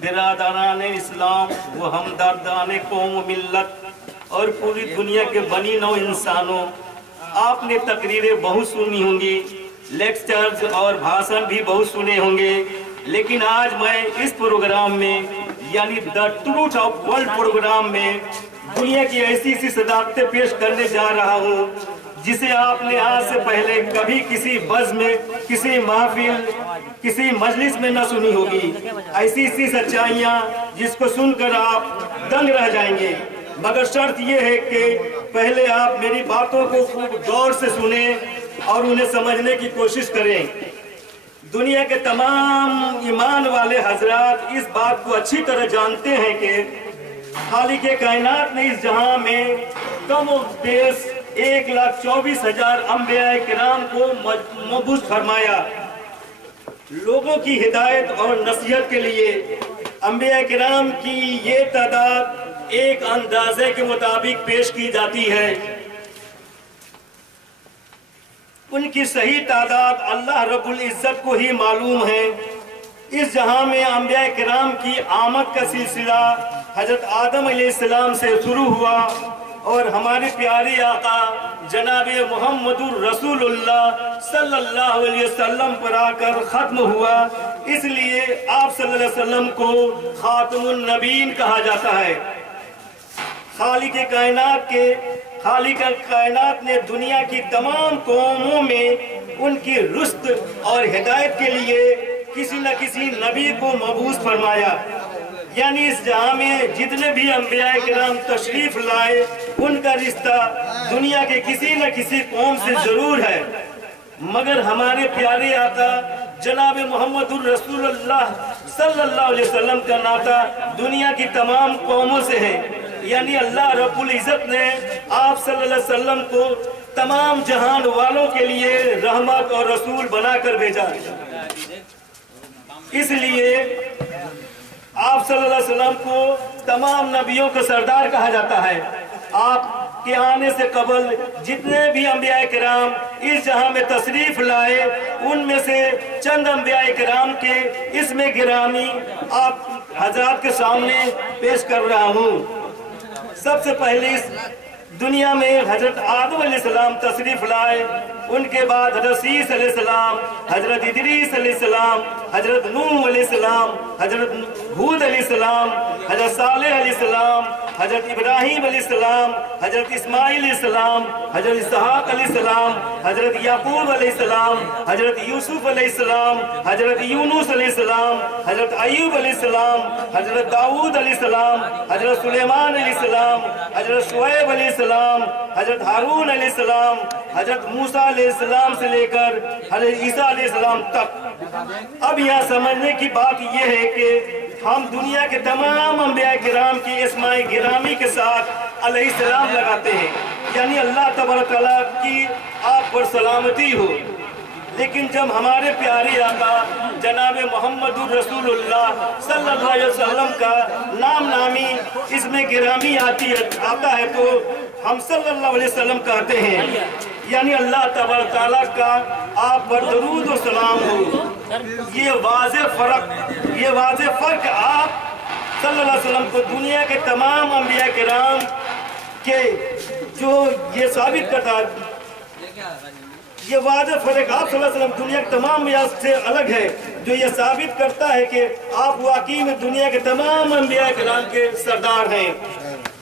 برادران اسلام و ہمدردان قوم و ملت اور پوری دنیا کے بنی نوع انسانوں، آپ نے تقریریں بہت سنی ہوں گی، لیکچرز اور بھاشن بھی بہت سنے ہوں گے، لیکن آج میں اس پروگرام میں یعنی the truth of world programme میں دنیا کی ایسی صداقتیں پیش کرنے جا رہا ہوں جسے آپ نے آج سے پہلے کبھی کسی بزم میں، کسی محفل، کسی مجلس میں نہ سنی ہوگی۔ ایسی سچائیاں جس کو سن کر آپ دنگ رہ جائیں گے، مگر شرط یہ ہے کہ پہلے آپ میری باتوں کو خوب غور سے سنیں اور انہیں سمجھنے کی کوشش کریں۔ دنیا کے تمام ایمان والے حضرات اس بات کو اچھی طرح جانتے ہیں کہ خالق کائنات نے اس جہاں میں کم و بیش 1,24,000 انبیاء کرام کو مبعوث فرمایا۔ لوگوں کی ہدایت اور نصیحت کے لیے انبیاء کرام کی یہ تعداد ایک اندازے کے مطابق پیش کی جاتی ہے۔ ان کی صحیح تعداد اللہ رب العزت کو ہی معلوم ہے۔ اس جہاں میں انبیاء کرام کی آمد کا سلسلہ حضرت آدم علیہ السلام سے شروع ہوا اور ہمارے پیارے آقا جناب محمد الرسول اللہ صلی اللہ علیہ وسلم پر آ کر ختم ہوا۔ اس لیے آپ صلی اللہ علیہ وسلم کو خاتم النبیین کہا جاتا ہے۔ خالق کائنات نے دنیا کی تمام قوموں میں ان کی رشد اور ہدایت کے لیے کسی نہ کسی نبی کو مبعوث فرمایا۔ یعنی اس جہاں میں جتنے بھی انبیاء کرام تشریف لائے ان کا رشتہ دنیا کے کسی نہ کسی قوم سے ضرور ہے، مگر ہمارے پیارے آقا جناب محمد الرسول اللہ صلی اللہ علیہ وسلم کا ناطہ دنیا کی تمام قوموں سے ہے۔ یعنی اللہ رب العزت نے آپ صلی اللہ علیہ وسلم کو تمام جہان والوں کے لیے رحمت اور رسول بنا کر بھیجا۔ اس لیے آپ صلی اللہ علیہ وسلم کو تمام نبیوں کا سردار کہا جاتا ہے۔ آپ کے آنے سے قبل جتنے بھی انبیاء کرام اس جہاں میں تشریف لائے ان میں سے چند انبیاء کرام کے اسم گرامی آپ حضرات کے سامنے پیش کر رہا ہوں۔ سب سے پہلے اس دنیا میں حضرت آدم علیہ السلام تشریف لائے، ان کے بعد حضرت عیسیٰ علیہ السلام، حضرت ادریس علیہ السلام، حضرت نوح علیہ السلام، حضرت ہود علیہ السلام، حضرت صالح علیہ السلام، حضرت ابراہیم علیہ السلام، حضرت اسماعیل علیہ السلام، حضرت اسحاق علیہ السلام، حضرت یعقوب علیہ السلام، حضرت یوسف علیہ السلام، حضرت یونس علیہ السلام، حضرت ایوب علیہ السلام، حضرت داؤد علیہ السلام، حضرت سلیمان علیہ السلام، حضرت شعیب علیہ السلام، حضرت ہارون علیہ السلام، حضرت موسیٰ علیہ السلام سے لے کر حضرت عیسیٰ علیہ السلام تک۔ اب یہاں سمجھنے کی بات یہ ہے کہ ہم دنیا کے تمام انبیاء کرام کی اسماء گرامی کے ساتھ علیہ السلام لگاتے ہیں، یعنی اللہ تبارک و تعالیٰ کی آپ پر سلامتی ہو۔ لیکن جب ہمارے پیارے آقا جناب محمد الرسول اللہ صلی اللہ علیہ وسلم کا نام نامی اس میں گرامی آتا ہے تو ہم صلی اللہ علیہ وسلم کہتے ہیں، یعنی اللہ تبارک تعالیٰ کا آپ پر درود و سلام ہو۔ یہ واضح فرق آپ صلی اللہ علیہ وسلم کو دنیا کے تمام انبیاء کرام کے جو یہ ثابت کرتا ہے، یہ واضح فرق آپ صلی اللہ علیہ وسلم دنیا کے تمام انبیاء سے الگ ہے، جو یہ ثابت کرتا ہے کہ آپ واقعی میں دنیا کے تمام انبیاء کرام کے سردار ہیں۔